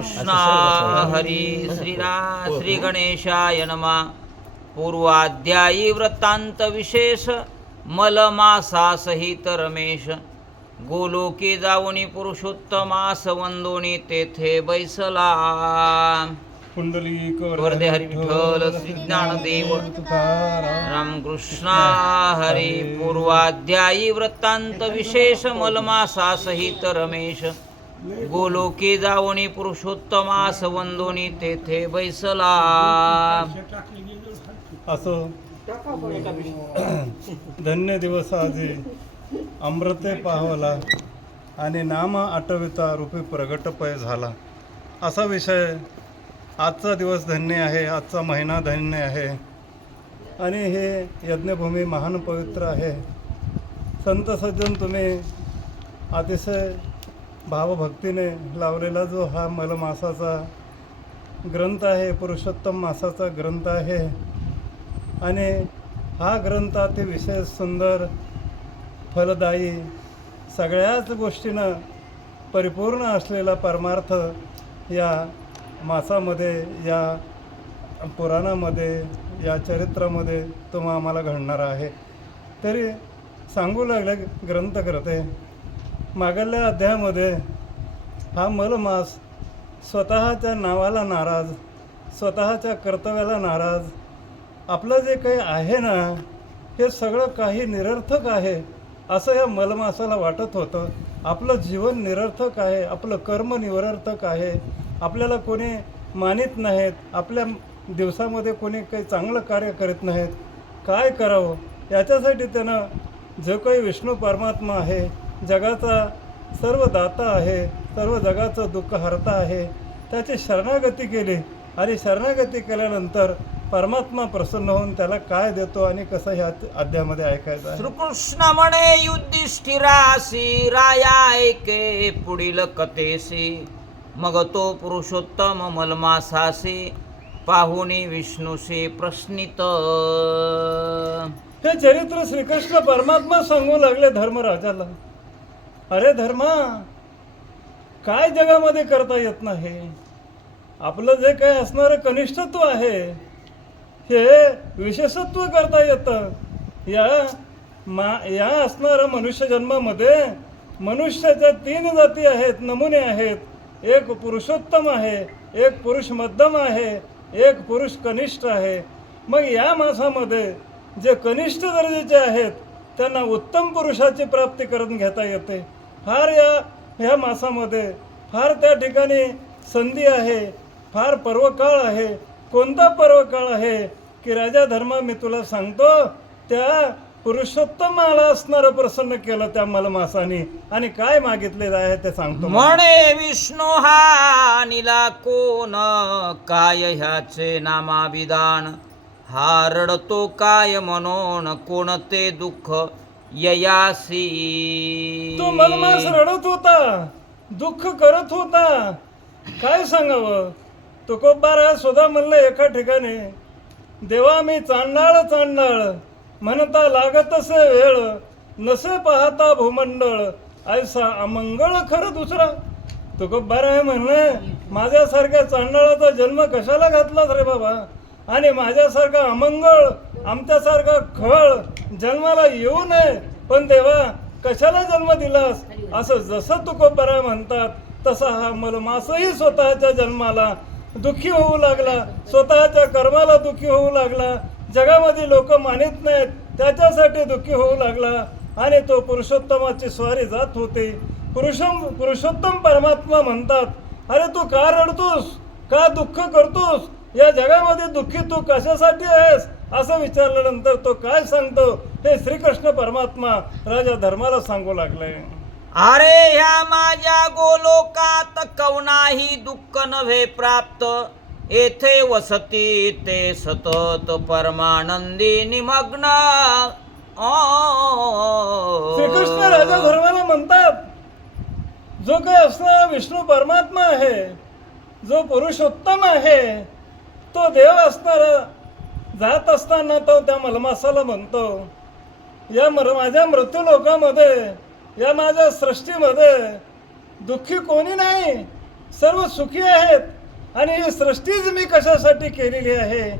कृष्ण हरी श्री गणेशाय नमः. पूर्वाध्यायी वृत्तांत विशेष मलमासा सहित रमेश. गोलोकी जाऊनी पुरुषोत्तमास वंदोनी तेथे बैसला. पुंडलिक वरदे हरी विठ्ठल श्री ज्ञानदेव रामकृष्ण हरी. पूर्वाध्यायी वृत्तांत विशेष मलमासा सहित रमेश. गोलोकी जाऊनी पुरुषोत्तमास वंदोनी तेथे बैसला. असो धन्य दिवस आजी अमृते पावला आणि नाम आठविता रूपी प्रगटपय झाला. असा विषय. आजचा दिवस धन्य आहे, आजचा महिना धन्य आहे आणि हे यज्ञभूमी महान पवित्र आहे. संत सज्जन तुम्ही अतिशय भावभक्तीने लावलेला जो हा मलमासाचा ग्रंथ आहे, पुरुषोत्तम मासाचा ग्रंथ आहे आणि हा ग्रंथ अतिशय सुंदर, फलदायी, सगळ्याच गोष्टीनं परिपूर्ण असलेला परमार्थ या मासामध्ये, या पुराणामध्ये, या चरित्रामध्ये तुम्हा आम्हाला घडणार आहे. तरी सांगू लागले ग्रंथकर्ते, मागल्या अध्यायामध्ये हा मलमास स्वतःच्या नावाला नाराज, स्वतःच्या कर्तव्याला नाराज, आपलं जे काही आहे ना हे सगळं काही निरर्थक आहे असं या मलमासाला वाटत होतं. आपलं जीवन निरर्थक आहे, आपलं कर्म निरर्थक आहे, आपल्याला कोणी मानित नाहीत, आपल्या दिवसामध्ये कोणी काही चांगलं कार्य करीत नाहीत. काय करावं याच्यासाठी त्यानं जो काही विष्णू परमात्मा आहे, जगाचा सर्व दाता आहे, सर्व जगाचं दुःख हरता आहे, त्याची शरणागती केली आणि शरणागती केल्यानंतर परमात्मा प्रसन्न होऊन त्याला काय देतो आणि कसं ह्या अध्यायामध्ये ऐकायचं आहे. श्रीकृष्ण म्हणे युधिष्ठिरासी राया ऐके पुढील कथेसी. मग तो पुरुषोत्तम मलमासासी पाहुनी विष्णूशी प्रश्नित. हे चरित्र श्रीकृष्ण परमात्मा सांगू लागले धर्मराजाला. अरे धर्मा, काय जगामध्ये करता येत नाही. आपलं जे काही असणारं कनिष्ठत्व आहे हे विशेषत्व करता येतं. या असणाऱ्या मनुष्य जन्मामध्ये मनुष्याच्या 3 जाती आहेत, नमुने आहेत. एक पुरुषोत्तम आहे, एक पुरुष मध्यम आहे, एक पुरुष कनिष्ठ आहे. मग या मासामध्ये जे कनिष्ठ दर्जाचे आहेत त्यांना उत्तम पुरुषाची प्राप्ती करून घेता येते. फार ह्या मासामध्ये फार त्या ठिकाणी संधी आहे, फार पर्वकाळ आहे. कोणता पर्वकाळ आहे की राजा धर्मा मी तुला सांगतो, त्या पुरुषोत्तमाला असणारं प्रसन्न केलं त्या मलमासाने आणि काय मागितलेलं आहे ते सांगतो. म्हणे विष्णू हा निला कोण, काय ह्याचे नामाविधान. हा रडतो काय म्हणून, कोणते दुःख ययासी. तो मलमास रडत होता, दुःख करत होता. काय सांगावं. तुकोबारा सुद्धा म्हणलं एका ठिकाणी, देवा मी चांडाळ चांडाळ म्हणता लागतसे वेळ, नसे पाहता भूमंडळ ऐसा अमंगळ खरं दुसरा. तुकोबारा म्हणलं, माझ्यासारख्या चांडाळाचा जन्म कशाला घातलास रे बाबा, आणि माझ्यासारखा अमंगळ, आमच्यासारखा खळ जन्माला येऊ नये, पण देवा कशाला जन्म दिलास. असं जसं तुकोबारा म्हणतात तसा हा मलमासही स्वतःच्या जन्माला दुःखी होऊ लागला, स्वतःच्या कर्माला दुःखी होऊ लागला, जगामध्ये लोक मानित नाहीत त्याच्यासाठी दुःखी होऊ लागला आणि तो पुरुषोत्तमाची स्वारी जात होती. पुरुषोत्तम परमात्मा म्हणतात, अरे तू का रडतोस, का दुःख करतोस, या जगामध्ये दुःखी तू कशासाठी आहेस असं विचारल्यानंतर तो काय सांगतो हे श्रीकृष्ण परमात्मा राजा धर्माला सांगू लागले. अरे ह्या माझ्या गोलोकात कवनाही दुःख नव्हे प्राप्त. येथे वसती ते सतत परमानंदी निमग्न. श्रीकृष्ण राजा धर्माला म्हणतात, जो काही असणारा विष्णू परमात्मा आहे, जो पुरुषोत्तम आहे, तो देव असणारा जात असताना तो त्या मलमासाला म्हणतो, या माझ्या मृत्यू लोकामध्ये, या माझ्या सृष्टीमध्ये दुःखी कोणी नाही, सर्व सुखी आहेत आणि ही सृष्टीच मी कशासाठी केलेली आहे?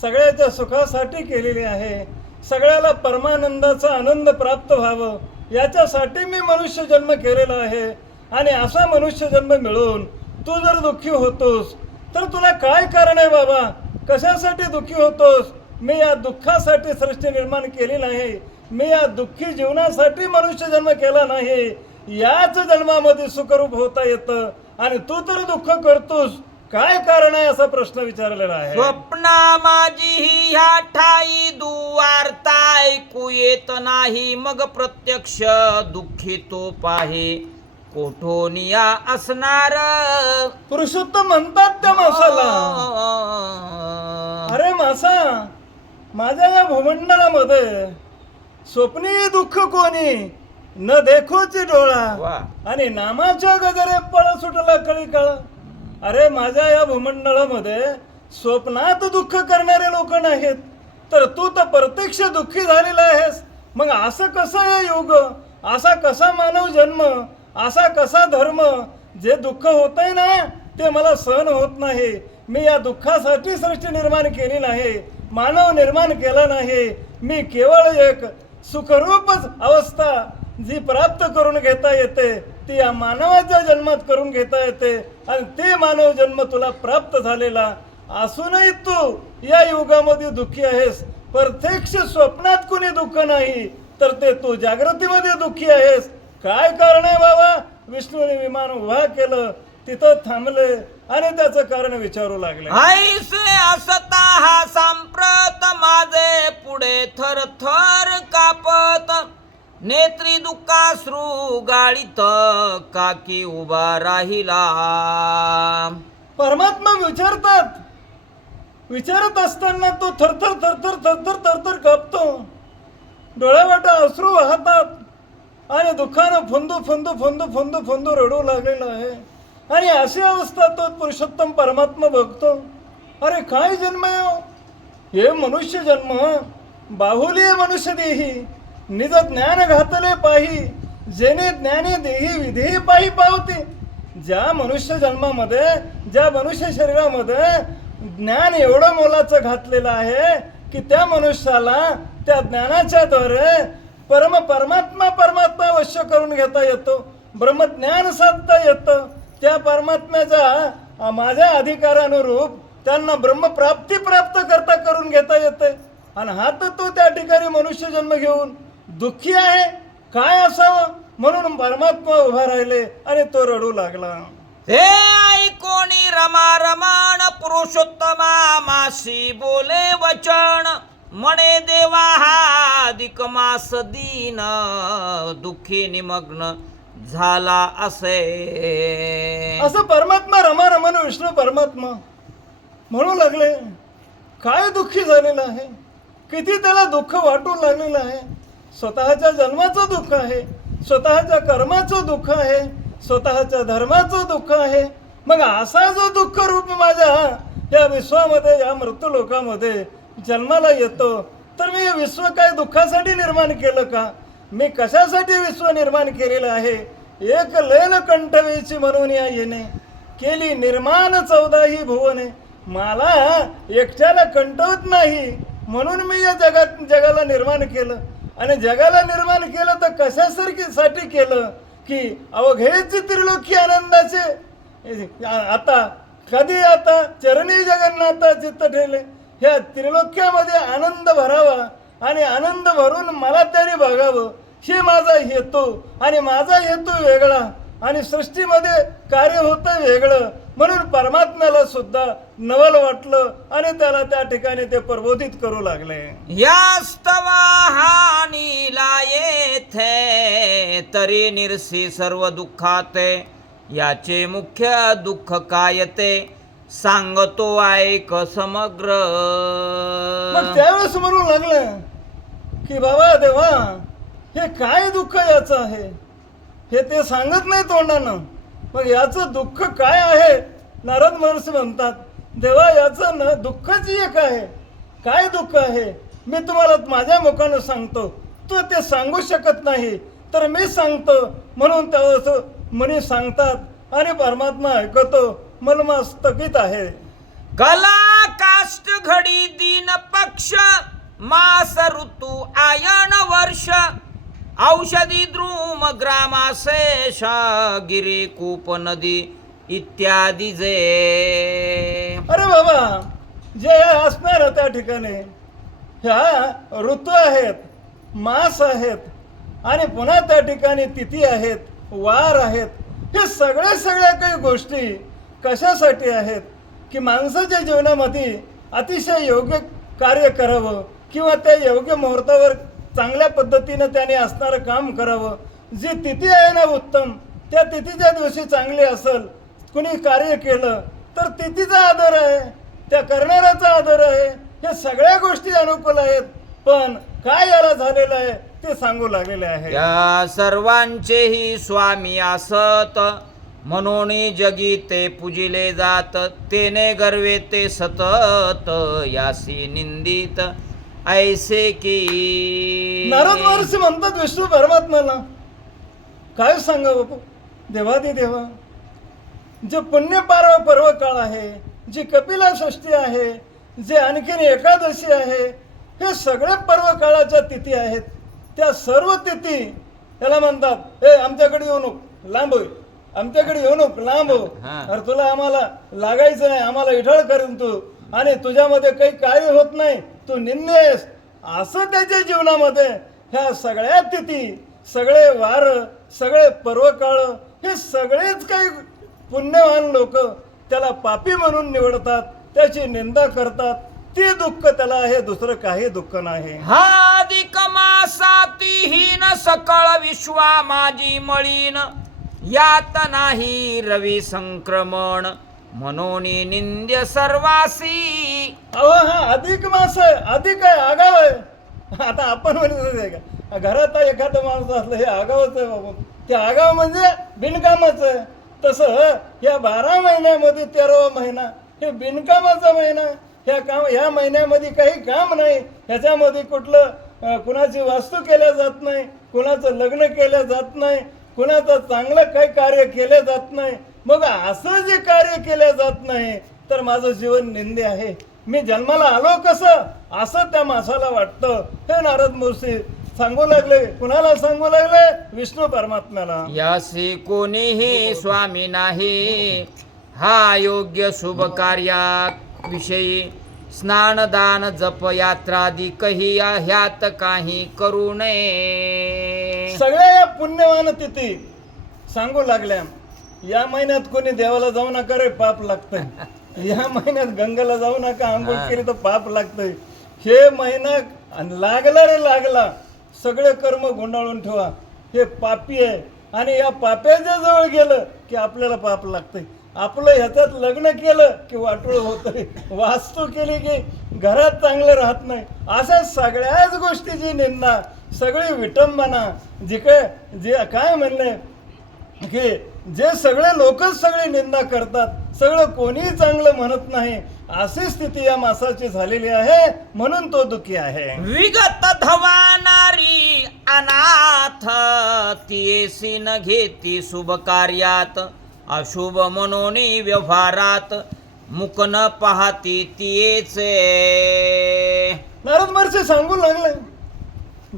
सगळ्याच्या सुखासाठी केलेली आहे. सगळ्याला परमानंदाचा आनंद प्राप्त व्हावं याच्यासाठी मी मनुष्य जन्म केलेला आहे. आणि असा मनुष्य जन्म मिळून तू जर दुःखी होतोस तर तुला काय कारण आहे बाबा? कशासाठी दुःखी होतोस? मी या दुःखासाठी सृष्टी निर्माण केली नाही. मी या दुःखी जीवनासाठी मनुष्य जन्म केला नाही. याच जन्मामध्ये सुखरूप होता येतं आणि तू तर दुःख करतोस, काय कारण आहे असा प्रश्न विचारलेला आहे. स्वप्ना माझी ही ह्या ठाई दुवार्ता ऐकू येत नाही, मग प्रत्यक्ष दुःखी तो पाहे कोठोनिया असणार. पुरुषोत्तम म्हणतात त्या मासाला, अरे मासा, माझ्या या भूमंडळामध्ये स्वप्नी दुःख कोणी न देखोची डोळा वा. आणि नामाच्या गजरे पळ सुटला कळी काळ. अरे माझ्या या भूमंडळामध्ये स्वप्नात दुःख करणारे लोक नाहीत, तर तू तर प्रत्यक्ष दुःखी झालेला आहेस. मग असं कसं आहे युग? असा कसा मानव जन्म? असा कसा धर्म? जे दुःख होतंय ना ते मला सहन होत नाही. मी या दुःखासाठी सृष्टी निर्माण केली नाही, मानव निर्माण केला नाही. मी केवळ एक सुखरूपच अवस्था जी प्राप्त करून घेता येते ती या मानवाच्या जन्मात करून घेता येते. आणि ते मानव जन्म तुला प्राप्त झालेला असूनही तू या युगामध्ये दुःखी आहेस. प्रत्यक्ष स्वप्नात कुणी दुःख नाही, तर ते तू जागृतीमध्ये दुःखी आहेस. काय कारण आहे बाबा? विष्णूने विमान उभा केलं, तिथं थांबले आणि त्याचं कारण विचारू लागले. ऐसे असता हा सांप्रत माझे पुढे थर थर कापत, नेत्री दुःखाश्रू गाळीत काकी उभा राहिला. परमात्मा विचारत असताना तो थरथर थरथर थरथर थरथर कापतो. डोळ्यावाट अश्रू वाहतात आणि दुःखानं फुंदू फुंदू फुंदू फुंदू फुंदू रडू लागलेला आहे. आणि अशी अवस्था तो पुरुषोत्तम परमात्मा बघतो. अरे काय जन्म आहे हो? हे मनुष्य जन्म बाहुली मनुष्य देही, निज ज्ञान घातले पाही, जेणे ज्ञाने देही विधेही पाही पावते. ज्या मनुष्य जन्मामध्ये, ज्या मनुष्य शरीरामध्ये ज्ञान एवढं मोलाचं घातलेलं आहे की त्या मनुष्याला त्या ज्ञानाच्या द्वारे परमात्मा वश्य करून घेता येतो, ब्रह्मज्ञान साधता येतं. त्या परमात्म्याच्या माझ्या अधिकारानुरूप त्यांना ब्रह्मप्राप्ती प्राप्त करता करून घेता येते. आणि हा तर तो त्या ठिकाणी मनुष्य जन्म घेऊन दुःखी आहे. काय असावं? म्हणून परमात्मा उभा राहिले आणि तो रडू लागला. हे ऐकोणी रमा रमाण पुरुषोत्तमा मासी बोले वचन, म्हणे देवा हा अधिक मास दीन, दुःखी निमग्न झाला असे. असं परमात्मा रमारमण विष्णू परमात्मा म्हणू लागले. काय दुःखी झालेला आहे, किती त्याला दुःख वाटू लागलेलं आहे. स्वतःच्या जन्माचं दुःख आहे, स्वतःच्या कर्माचं दुःख आहे, स्वतःच्या धर्माचं दुःख आहे. मग असा जो दुःख रूप माझ्या या विश्वामध्ये, या मृत्यू लोकामध्ये जन्माला येतो, तर मी हे विश्व काय दुःखासाठी निर्माण केलं का? मी कशासाठी विश्व निर्माण केलेलं आहे? एक लेन कंठवेची म्हणून या येणे, केली निर्माण 14 भुवने. मला एकट्याला कंटवत नाही म्हणून मी या जगाला निर्माण केलं. आणि जगाला निर्माण केलं तर कशासाठी केलं की अवघेच त्रिलोकी आनंदाचे आता चरणी जगन्नाथ चित्त ठेवले. ह्या त्रिलोक्यामध्ये आनंद भरावा आणि आनंद भरून मला तरी बघावं, हे माझा हेतू. आणि माझा हेतू वेगळा आणि सृष्टीमध्ये कार्य होतं वेगळं. म्हणून परमात्म्याला सुद्धा नवल वाटलं आणि त्याला त्या ठिकाणी ते प्रबोधित करू लागले. यास्तवा हानीला येथे तरी निरसी सर्व दुःखाते, याचे मुख्य दुःख काय ते सांगतो ऐक समग्र. मग त्यावेळेस म्हणू लागलं की बाबा देवा, हे काय दुःख याचं आहे हे ते सांगत नाही तोंडानं. मग याचं दुःख काय आहे? नारद महर्षी म्हणतात, देवा याचं दुःखच एक आहे. काय दुःख आहे? मी तुम्हाला माझ्या मुखानं सांगतो, तू ते सांगू शकत नाही तर मी सांगतो. म्हणून त्यावेळेस मुनी सांगतात, आणि परमात्मा ऐकतो मलमस्तकित आहे. कला काष्ट घडी दीन पक्ष मास ऋतू आयन वर्ष औषधी द्रुम ग्रामाशेष गिरी कूप नदी इत्यादी जे. अरे बाबा, जे असणार त्या ठिकाणी ह्या ऋतू आहेत, मास आहेत आणि पुन्हा त्या ठिकाणी तिथी आहेत, वार आहेत. हे सगळ्या काही गोष्टी कशासाठी आहेत की माणसाच्या जीवनामध्ये अतिशय योग्य कार्य करावं किंवा त्या योग्य मुहूर्तावर चांगल्या पद्धतीनं त्याने असणारं काम करावं. जी तिथी आहे ना उत्तम, त्या तिथीच्या दिवशी चांगली असेल, कुणी कार्य केलं तर तिथीचा आदर आहे, त्या करणाऱ्याचा आदर आहे. हे सगळ्या गोष्टी अनुकूल आहेत. पण काय याला झालेलं आहे ते सांगू लागलेले आहे. या सर्वांचेही स्वामी असत म्हणून जगी ते पूजिले जात तेने गर्वे ते सतत यासी निंदित ऐसे की. नारद महर्षी म्हणतात विष्णू परमात्म्याला, काय सांगावं देवादी देवा, जे पुण्य पर्व काळ आहे, जी कपिला षष्ठी आहे, जे आणखीन एकादशी आहे, हे सगळे पर्व काळाच्या तिथी आहेत. त्या सर्व तिथी त्याला म्हणतात, हे आमच्याकडे येऊ नको, लांब होय, आमच्याकडे येऊ नको, लांब हो. अरे तुला आम्हाला लागायचं नाही, आम्हाला इठळ करेन तू, आणि तुझ्यामध्ये काही कार्य होत नाही, तू निंदे आहेस. असं त्याच्या जीवनामध्ये ह्या सगळ्या तिथी, सगळे वार, सगळे पर्व काळ, हे सगळेच काही पुण्यवान लोक त्याला पापी म्हणून निवडतात, त्याची निंदा करतात. ते दुःख त्याला आहे, दुसरं काही दुःख नाही. हा अधिक मासातीहीन सकळ विश्वा माझी मळीन यात नाही रवी संक्रमण म्हणून निंद्य सर्वासी. अहो हा अधिक मास आहे, अधिक आहे, आगाव आहे. आता आपण म्हणत आहे का घरात एखादं माणूस असलं हे आगावच आहे बाबा, ते आगाव म्हणजे बिनकामाचं आहे. तसं या 12 महिन्यामध्ये 13वा महिना हे बिनकामाचा महिना. ह्या महिन्यामध्ये काही काम नाही, ह्याच्यामध्ये कुठलं कुणाची वास्तू केल्या जात नाही, कुणाचं लग्न केलं जात नाही, कुणाचं चांगलं काही कार्य केलं जात नाही. मग असं जे कार्य केलं जात नाही तर माझं जीवन निंदे आहे. मी जन्माला आलो कसं, असं त्या माणसाला वाटतं. हे नारद महर्षी सांगू लागले. कुणाला सांगू लागले? विष्णू परमात्म्याला. यासी कोणीही स्वामी नाही हा योग्य शुभ कार्याविषयी स्नान दान जप यात्रादी कही ह्यात काही करू नये. सगळ्या या पुण्यवान तिथी सांगू लागल्या. या महिन्यात कोणी देवाला जाऊ नका रे, पाप लागतंय. या महिन्यात गंगेला जाऊ नका, आंघोळ केली तर पाप लागतंय. हे महिना लागला रे लागला, सगळे कर्म गुंडाळून ठेवा. हे पापी आहे आणि या पाप्याच्या जवळ गेलं की आपल्याला पाप लागतंय. आपलं ह्याच्यात लग्न केलं की वाटोळ होतंय, वास्तू केली की घरात चांगलं राहत नाही. अशा सगळ्याच गोष्टीची निंदा, सगळी विटंबना, जे काय म्हणले की जे सगळे लोकच सगळी निंदा करतात, सगळं कोणीही चांगलं म्हणत नाही, अशी स्थिती या मासाची झालेली आहे. म्हणून तो दुःखी आहे. विगत धवानारी अनाथ तियेसी न घेती शुभ कार्यात अशुभ मनोनी व्यवहारात मुख न पाहती तियेचे. नारद महर्षी सांगू लागले,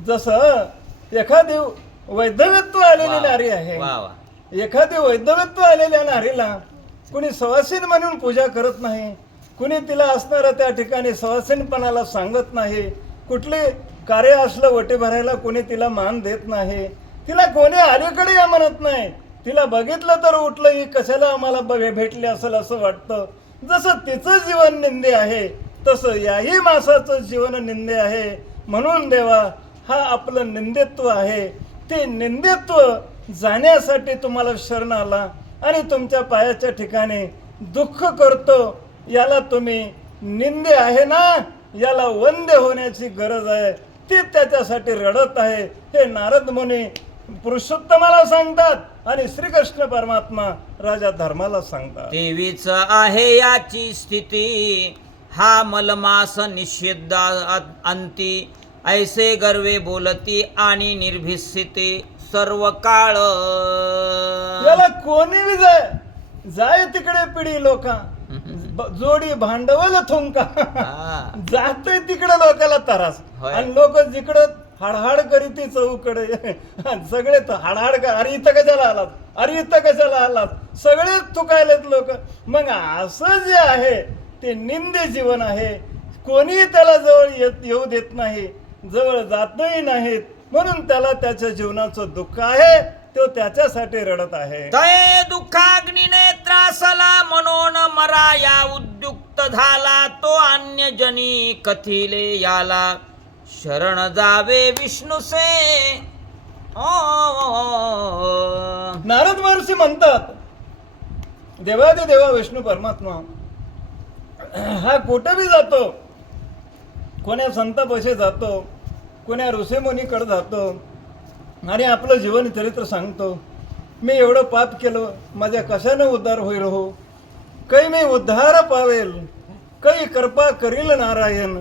जसं एखादी वैधव्यत्व आलेली नारी आहे, वा वा. एखादी वैधव्यत्व आलेल्या नारीला कुणी सवासीन म्हणून पूजा करत नाही, कुणी तिला असणारं त्या ठिकाणी सवासीनपणाला सांगत नाही, कुठले कार्य असलं वटे भरायला कोणी तिला मान देत नाही, तिला कोणी अलीकडे या म्हणत नाही. तिला बघितलं तर उठलं ही कशाला आम्हाला भेटली असेल असं वाटतं. जसं तिचं जीवन निंदे आहे तसं याही मासाचं जीवन निंदे आहे. म्हणून देवा, हा आपलं निंदित्व आहे. ते निंदित्व जाण्यासाठी तुम्हाला शरण आला आणि तुमच्या पायाच्या ठिकाणी दुःख करतो. याला तुम्ही निंदे आहे ना, याला वंद्य होण्याची गरज आहे. ती त्याच्यासाठी रडत आहे. हे नारद मुनी पुरुषोत्तमाला सांगतात आणि श्रीकृष्ण परमात्मा राजा धर्माला सांगतात. तेवीच आहे याची स्थिती हा मलमास निषिद्ध अंती ऐसे गर्वे बोलती आणि निर्भिसिती सर्व काळ. याला कोणी जाय जाय तिकडे पिढी लोका जोडी भांडवल थुंका हा. जातोय तिकडे लोकाला त्रास होय. आणि लोक जिकडं हाडहाड करीती चौकडे सगळे तर हाडहाड का अरे इथं कशाला आलात, अरे इथं कशाला आलात, सगळे चुकायलेत लोक. मग असं जे आहे ते निंदे जीवन आहे. कोणी त्याला जवळ येऊ देत नाही, जवळ जातही नाहीत, म्हणून त्याला त्याच्या जीवनाचं दुःख आहे, तो त्याच्यासाठी रडत आहे. तय दुःखाग्नीने त्रासला म्हणून मराया उद्युक्त झाला, तो अन्य जनी कथिले याला शरण जावे विष्णुसे. नारद महर्षी म्हणतात देवादी देवा विष्णू परमात्मा हा कुठं बी जातो, कोण्या संतापाशी जातो, कोण्या ऋषीमुनीकडे जातो आणि आपलं जीवन चरित्र सांगतो. मी एवढं पाप केलं, माझ्या कशाने उद्धार होईल हो, काही मी उद्धार पावेल, काही कृपा करील नारायण,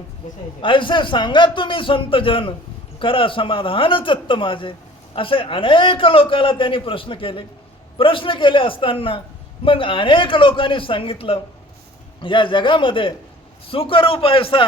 ऐसे सांगा तुम्ही संत जन, करा समाधान चित्त माझे. असे अनेक लोकांना त्यांनी प्रश्न केले असताना मग अनेक लोकांनी सांगितलं या जगामध्ये सुखरूप ऐसा